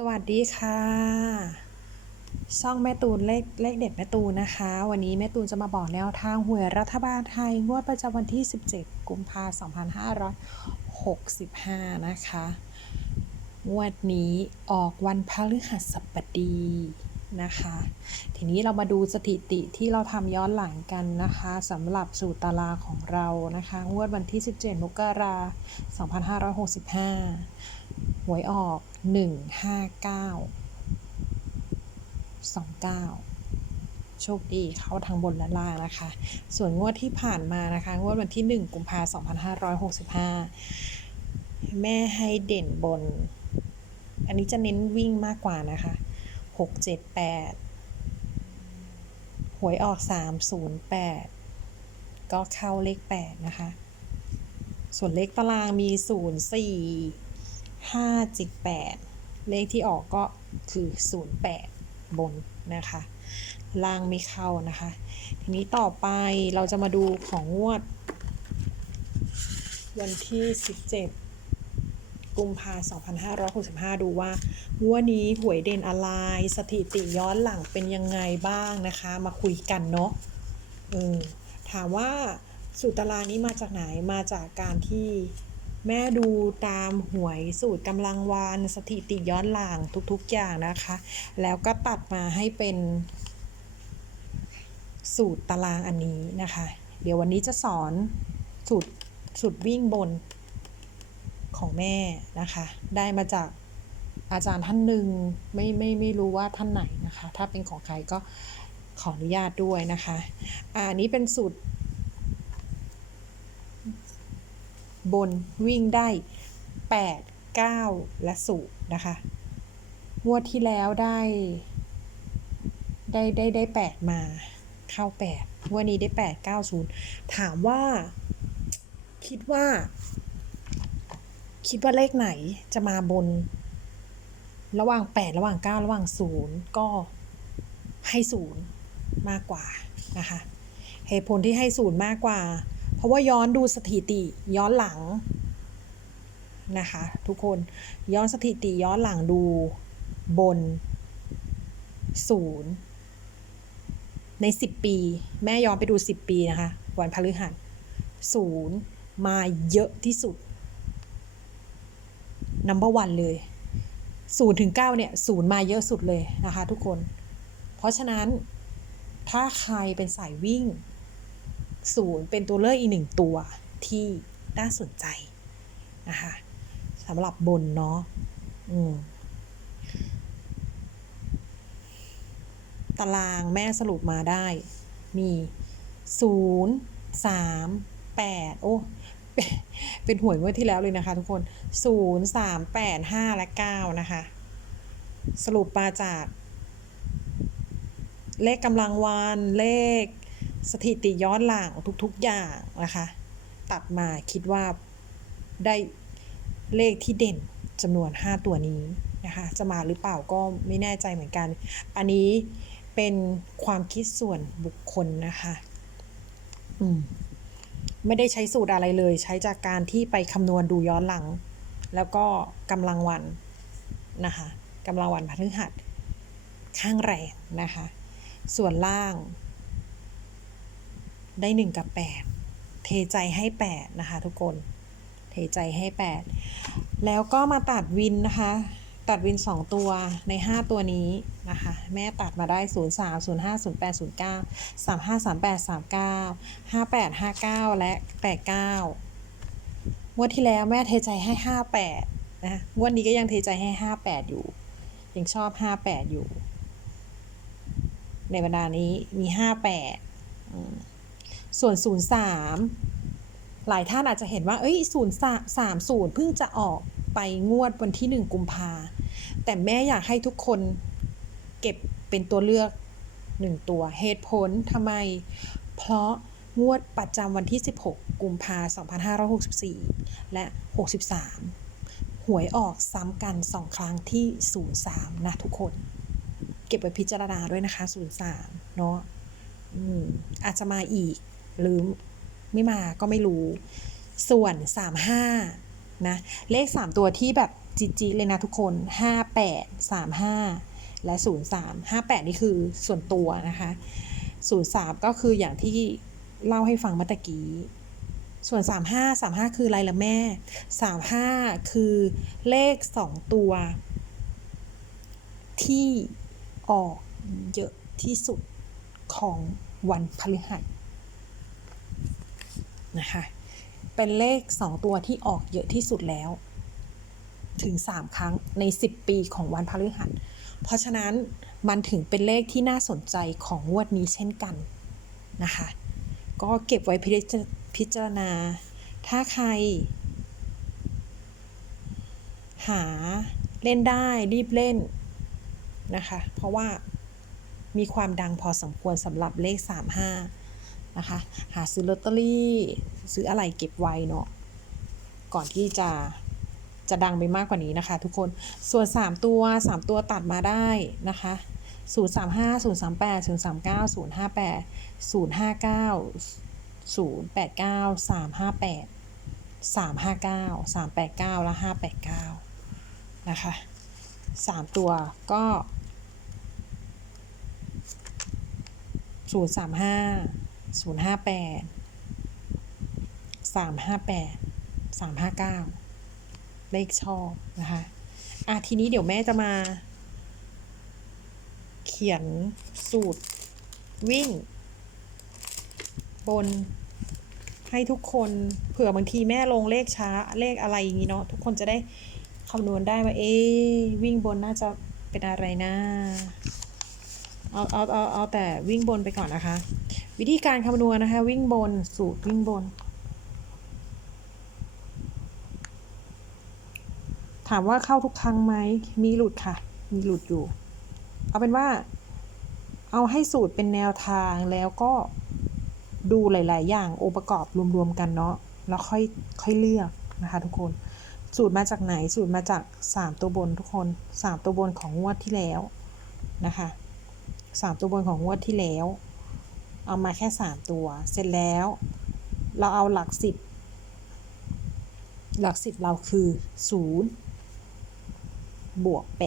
สวัสดีค่ะ ช่องแม่ตูนเลขเลขเด็ดแม่ตูนนะคะ วันนี้แม่ตูนจะมาบอกแนวทางหวยรัฐบาลไทย งวดประจำวันที่ 17 กุมภาพันธ์2565 นะคะ งวดนี้ออกวันพฤหัสบดีนะคะ ทีนี้เรามาดูสถิติที่เราทำย้อนหลังกันนะคะสำหรับสูตรตารางของเรานะคะ งวดวันที่ 17 มกราคม2565 หวยออก 159 29โชคดีเข้าทางบนและล่างนะคะ ส่วนงวดที่ผ่านมานะคะงวดวันที่ 1 กุมภาพันธ์2565 แม่ให้เด่นบน อันนี้จะเน้นวิ่งมากกว่านะคะ 6 7 8 หวยออก 308 ก็เข้าเลข 8 นะคะ ส่วนเลขตารางมี 0 4 5 7 8เลขที่ออกก็คือ 08 บนนะคะ ล่างไม่เข้านะคะ ทีนี้ต่อไปเราจะมาดูของงวด วันที่ 17 กุมภาพันธ์2565 ดูว่างวดนี้หวยเด่นอะไร สถิติย้อนหลังเป็นยังไงบ้างนะคะ มาคุยกันเนาะเออถามว่าสูตรตารางนี้มาจากไหนมาจากการที่ แม่ดูตามหวยสูตรกำลังวานสถิติย้อนหลังทุกๆอย่างนะคะ แล้วก็ตัดมาให้เป็น สูตรตารางอันนี้นะคะ เดี๋ยววันนี้จะสอนสูตรสูตรวิ่งบนของแม่นะคะ ได้มาจากอาจารย์ท่านหนึ่งไม่ไม่ไม่รู้ว่าท่านไหนนะคะ ถ้าเป็นของใครก็ขออนุญาตด้วยนะคะอะอันนี้เป็นสูตร บนวิ่งได้ 8 9 และ0นะคะงวดที่แล้วได้ ได้ได้ได้ 8 มาเข้า8งวดนี้ได้ 8 9 0 ถามว่าคิดว่า คิดว่าเลขไหนจะมาบน ระหว่าง 8 ระหว่าง 9 ระหว่าง 0 ก็ให้ 0 มากกว่านะคะเหตุผลที่ให้ 0 มากกว่า เพราะว่าย้อนดูสถิติย้อนหลังนะคะทุกคนย้อนสถิติย้อนหลังดูบนศูนย์ใน 10 ปี แม่ย้อนไปดู 10 ปีนะคะ วันพฤหัสศูนย์มาเยอะที่สุด number one เลยศูนย์ถึงเก้าเนี่ยศูนย์มาเยอะสุดเลยนะคะทุกคน เพราะฉะนั้นถ้าใครเป็นสายวิ่ง ศูนย์เป็นตัวเลือกอีกหนึ่งตัวที่น่าสนใจนะคะสำหรับบนเนาะตารางแม่สรุปมาได้ มีศูนย์สามแปดโอ้ เป็นหวยงวดที่แล้วเลยนะคะทุกคนศูนย์สามแปดห้าและเก้านะคะ สรุปมาจาก เลขกำลังวันเลข สถิติย้อนหลังทุกๆอย่างนะคะ ตัดมาคิดว่าได้เลขที่เด่นจำนวน 5 ตัวนี้นะคะ จะมาหรือเปล่าก็ไม่แน่ใจเหมือนกัน อันนี้เป็นความคิดส่วนบุคคลนะคะ อืม ไม่ได้ใช้สูตรอะไรเลย ใช้จากการที่ไปคำนวณดูย้อนหลัง แล้วก็กำลังวันนะคะกำลังวันพฤหัสข้างแรงนะคะ ส่วนล่าง ได้ 1 กับ 8 เทใจให้ 8 นะคะทุกคน เทใจให้ 8 แล้วก็มาตัดวินนะคะ ตัดวิน 2 ตัวใน 5 ตัวนี้นะคะ แม่ตัดมาได้ 0 3 0 5 0 8 0 9 3 5 3 8 3 9 5 8 5 9 และ 89งวดที่แล้วแม่เทใจให้ 58 นะงวดนี้ก็ยังเทใจให้ 58 อยู่ ยังชอบ 58 อยู่ ในบรรดานี้มี 58อืม ส่วน 03 หลายท่านอาจจะเห็นว่า เอ้ย 030 เพิ่งจะออกไปงวดวันที่ 1 กุมภา แต่แม่อยากให้ทุกคนเก็บเป็นตัวเลือก1ตัว เหตุผลทำไม เพราะงวดประจำวันที่ 16 กุมภา2564 และ 63 หวยออกซ้ำกัน 2 ครั้งที่ 03 นะทุกคน เก็บไปพิจารณาด้วยนะคะ 03 เนาะอืมอาจจะมาอีก หรือไม่มาก็ไม่รู้ ส่วน 35 นะ เลข 3 ตัวที่แบบจีจีเลยนะทุกคน 58 35 และ 03 58 นี่คือส่วนตัวนะคะ 03 ก็คืออย่างที่เล่าให้ฟังเมื่อกี้ ส่วน 35 35 คืออะไรละแม่ 35 คือเลข 2 ตัว ที่ออกเยอะที่สุดของวันพฤหัส นะคะ เป็นเลข 2 ตัวที่ออกเยอะที่สุดแล้ว ถึง 3 ครั้งใน 10 ปีของวันพฤหัส เพราะฉะนั้นมันถึงเป็นเลขที่น่าสนใจของงวดนี้เช่นกันนะคะ ก็เก็บไว้พิจารพิจารณา ถ้าใคร หาเล่นได้รีบเล่นนะคะ เพราะว่ามีความดังพอสมควรสำหรับเลข 35 นะคะ หาซื้อลอตเตอรี่ซื้ออะไรเก็บไว้เนาะก่อนที่จะจะดังไปมากกว่านี้นะคะ ทุกคนส่วน 3 ตัว 3 ตัวตัดมาได้นะคะ035 038 039 058 059 089 358 359 389 และ 589 นะคะ 3 ตัวก็ 035 058 358 359เลขชอบนะคะอะทีนี้เดี๋ยวแม่จะมา เขียนสูตรวิ่ง บนให้ทุกคนเผื่อบางทีแม่ลงเลขช้าเลขอะไรอย่างนี้เนาะทุกคนจะได้คำนวณได้ว่าเอ๊วิ่งบนน่าจะเป็นอะไรนะเอาเอาเอาเอาแต่วิ่งบนไปก่อนนะคะ วิธีการคำนวณนะคะ วิ่งบนสูตรวิ่งบน ถามว่าเข้าทุกครั้งไหมมีหลุดค่ะ มีหลุดอยู่ เอาเป็นว่า เอาให้สูตรเป็นแนวทางแล้วก็ดูหลาย ๆ อย่างองค์ประกอบรวม ๆ กันเนาะแล้วค่อยค่อยเลือกนะคะทุกคน สูตรมาจากไหนสูตรมาจาก 3 ตัวบนทุกคน 3 ตัวบนของงวดที่แล้วนะคะ 3 ตัวบนของงวดที่แล้ว เอามาแค่ 3 ตัว เสร็จแล้ว เราเอาหลัก 10 หลัก 10 เราคือ 0 บวก 8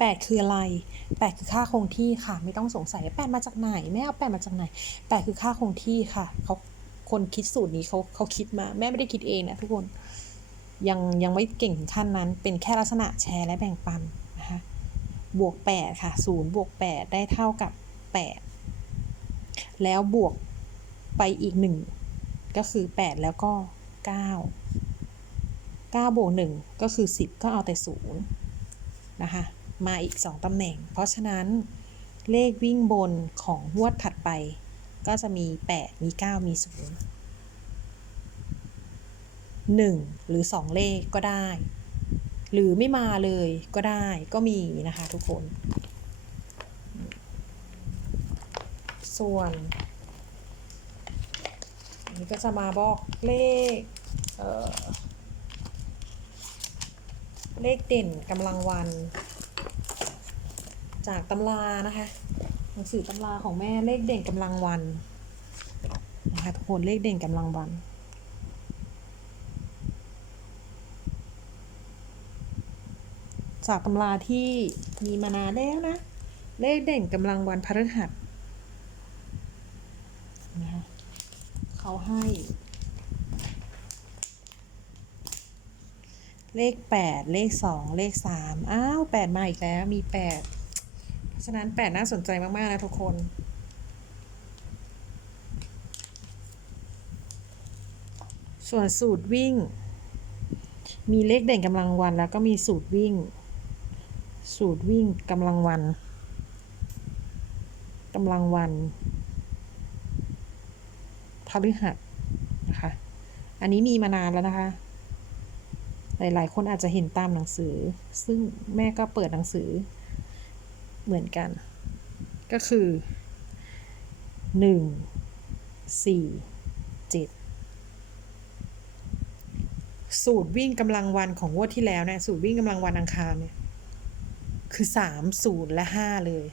8 คืออะไร 8 คือค่าคงที่ค่ะ ไม่ต้องสงสัย 8 มาจากไหน แม่เอา 8 มาจากไหน 8 คือค่าคงที่ค่ะเขาคนคิดสูตรนี้เขาเขาคิดมา แม่ไม่ได้คิดเองนะทุกคน ยังยังไม่เก่งถึงขั้นนั้น เป็นแค่ลักษณะแชร์และแบ่งปันนะคะ บวก 8 ค่ะ 0 บวก 8 ได้เท่ากับ 8 แล้วบวกไปอีก 1 ก็คือ 8 แล้วก็ 9 9บวก1ก็คือ 10 ก็เอาแต่0นะคะ มาอีก 2ตำแหน่ง เพราะฉะนั้นเลขวิ่งบนของงวดถัดไป ก็จะมี 8 มี 9 มี 0 1 หรือ 2 เลขก็ได้ หรือไม่มาเลยก็ได้ก็มีนะคะทุกคน ส่วนอันนี้ก็จะมาบอกเลขเเลขเด่นกำลังวัน จากตำรานะคะหนังสือตำราของแม่เลขเด่นกำลังวันนะคะทุกคนเลขเด่นกำลังวันจากตำราที่มีมานานแล้วนะ เลขเด่นกำลังวันพฤหัสนะคะ เขาให้ เลข8เลข2เลข3อ้าว8มาอีกแล้วมี8เพราะฉะนั้น8น่าสนใจมาก ๆ นะทุกคนส่วนสูตรวิ่ง มีเลขเด่นกำลังวันแล้วก็มีสูตรวิ่ง สูตรวิ่งกำลังวันกำลังวัน ฤหัสนะคะ อันนี้มีมานานแล้วนะคะ หลาย ๆ คนอาจจะเห็นตามหนังสือ ซึ่งแม่ก็เปิดหนังสือเหมือนกัน ก็คือหนึ่งสี่เจ็ดสูตรวิ่งกำลังวันของงวดที่แล้วเนี่ยสูตรวิ่งกำลังวันอังคารเนี่ยคือสามศูนย์และห้าเลย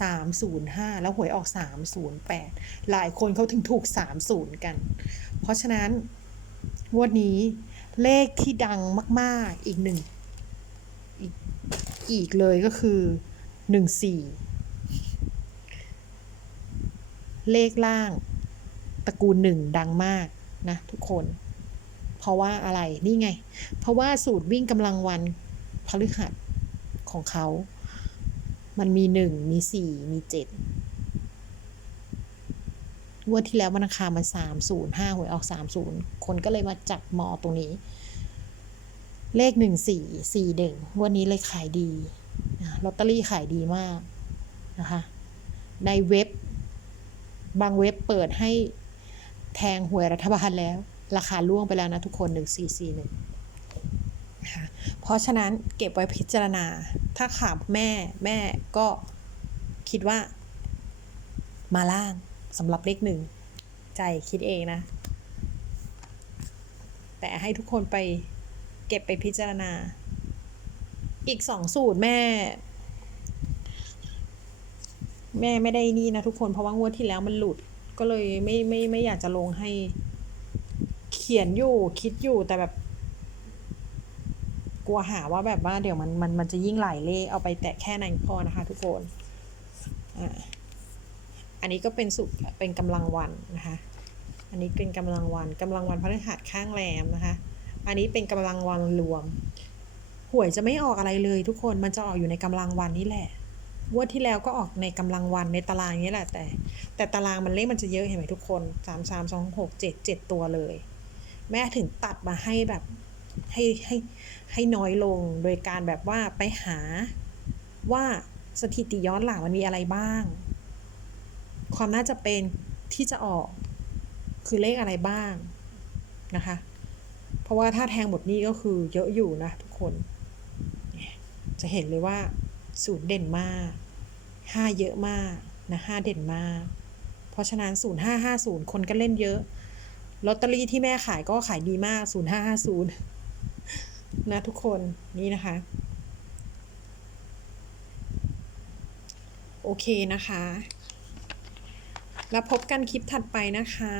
สามศูนย์ห้าแล้วหวยออกสามศูนย์แปดหลายคนเขาถึงถูกสามศูนย์กัน เพราะฉะนั้นงวดนี้เลขที่ดังมากๆอีกหนึ่งอีกอีกเลยก็คือหนึ่งสี่เลขล่างตระกูลหนึ่งดังมากนะทุกคน เพราะว่าอะไรนี่ไง เพราะว่าสูตรวิ่งกำลังวันพฤหัสของเขา มันมีหนึ่งมีสี่มีเจ็ดงวดที่แล้วมันราคามันสามศูนย์ห้าหวยออกสามศูนย์คนก็เลยมาจับมอตรงนี้ เลขหนึ่งสี่สี่เด่งวันนี้เลยขายดีลอตเตอรี่ขายดีมากนะคะ ในเว็บบางเว็บเปิดให้แทงหวยรัฐบาลแล้ว ราคาล่วงไปแล้วนะทุกคนหนึ่งสี่สี่หนึ่ง นะคะเพราะฉะนั้นเก็บไว้พิจารณา ถ้าขาบแม่แม่ก็คิดว่า มาล่างสำหรับเลขหนึ่ง ใจคิดเองนะ แต่ให้ทุกคนไปเก็บไปพิจารณา อีกสองสูตรแม่ แม่ไม่ได้นี่นะทุกคนเพราะว่างวดที่แล้วมันหลุดก็เลยไม่ไม่ไม่อยากจะลงให้ เขียนอยู่คิดอยู่แต่แบบ กลัวหาว่าแบบว่าเดี๋ยวมันมันมันจะยิ่งหลายเลขเอาไปแตะแค่นั้นพอนะคะ ทุกคนอ่าอันนี้ก็เป็นสุดเป็นกำลังวันนะคะ อันนี้เป็นกำลังวันกำลังวันพฤหัสข้างแรมนะคะ อันนี้เป็นกำลังวันรวม หวยจะไม่ออกอะไรเลยทุกคนมันจะออกอยู่ในกำลังวันนี่แหละงวดที่แล้วก็ออกในกำลังวันในตารางนี้แหละ แต่ แต่ตารางมันเลขมันจะเยอะเห็นไหมทุกคนสามสามสองหกเจ็ดเจ็ดตัวเลย แม่ถึงตัดมาให้แบบ ให้ให้ให้น้อยลงโดยการแบบว่าไปหาว่าสถิติย้อนหลังมันมีอะไรบ้าง ความน่าจะเป็นที่จะออกคือเลขอะไรบ้างนะคะ เพราะว่าถ้าแทงหมดนี้ก็คือเยอะอยู่นะทุกคน จะเห็นเลยว่าศูนย์เด่นมากห้าเยอะมากนะห้าเด่นมาก เพราะฉะนั้นสูตรห้าห้าศูนย์คนก็เล่นเยอะลอตเตอรี่ที่แม่ขายก็ขายดีมากสูตรห้าห้าศูนย์ นะทุกคนนี่นะคะ โอเคนะคะ แล้วพบกันคลิปถัดไปนะคะ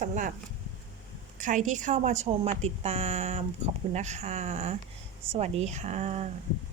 สำหรับใครที่เข้ามาชมมาติดตามขอบคุณนะคะ สวัสดีค่ะ